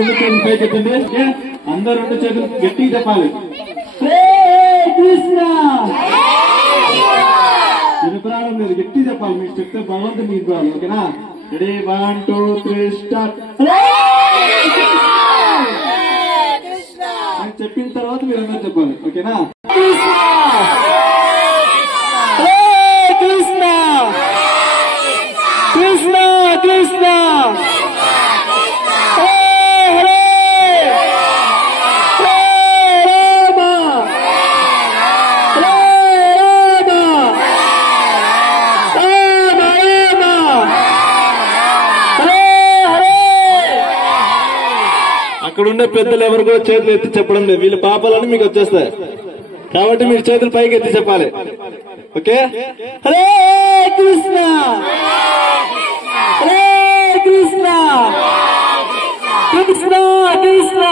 రెండు చేతులు పైకెత్తండి. ఓకే, అందరు రెండు చేతులు గట్టిగా చెప్పాలి. వినపరాడం లేదు, గట్టిగా చెప్పాలి. మీకు చెప్తే భగవంతుడు మీకు రావాలి. ఓకేనా? Ready, 1 2 3 start. నేను చెప్పిన తర్వాత మీరు అందరూ చెప్పాలి. ఓకేనా? కృష్ణ కృష్ణ అక్కడుండే పెద్దలు ఎవరు కూడా చేతులు ఎత్తి చెప్పడం లేదు. వీళ్ళ పాపాలని మీకు వచ్చేస్తాయి కాబట్టి మీరు చేతులు పైకి ఎత్తి చెప్పాలి. ఓకే? హరే కృష్ణ హరే కృష్ణ కృష్ణ కృష్ణ